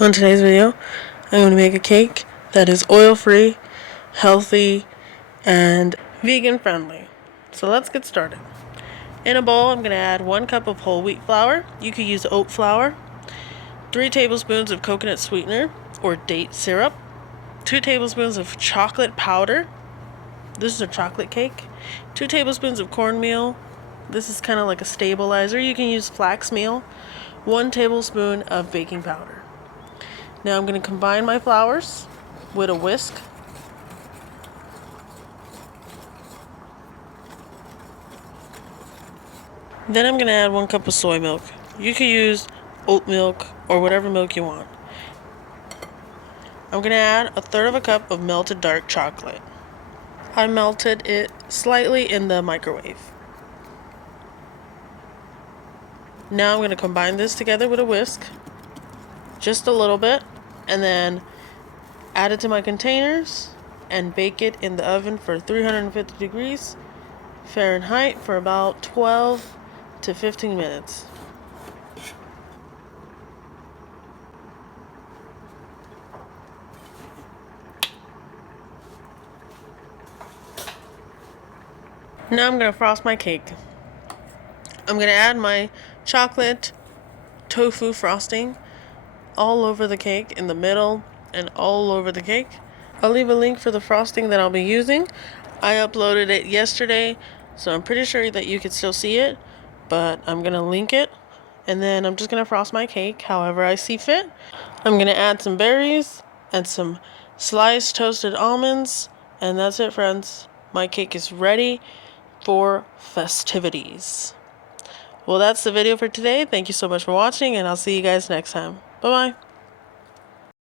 On today's video, I'm going to make a cake that is oil-free, healthy, and vegan-friendly. So let's get started. In a bowl, I'm going to add 1 cup of whole wheat flour. You could use oat flour, 3 tablespoons of coconut sweetener or date syrup, 2 tablespoons of chocolate powder. This is a chocolate cake. 2 tablespoons of cornmeal. This is kind of like a stabilizer. You can use flax meal. 1 tablespoon of baking powder. Now I'm going to combine my flours with a whisk. Then I'm going to add 1 cup of soy milk. You can use oat milk or whatever milk you want. I'm going to add 1/3 cup of melted dark chocolate. I melted it slightly in the microwave. Now I'm going to combine this together with a whisk, just a little bit, and then add it to my containers and bake it in the oven for 350 degrees Fahrenheit for about 12 to 15 minutes. Now I'm going to frost my cake. I'm going to add my chocolate tofu frosting all over the cake, in the middle, and all over the cake. I'll leave a link for the frosting that I'll be using. I uploaded it yesterday, so I'm pretty sure that you can still see it, but I'm going to link it. And then I'm just going to frost my cake however I see fit. I'm going to add some berries and some sliced toasted almonds, and that's it, friends. My cake is ready for festivities. Well, that's the video for today. Thank you so much for watching, and I'll see you guys next time. Bye-bye.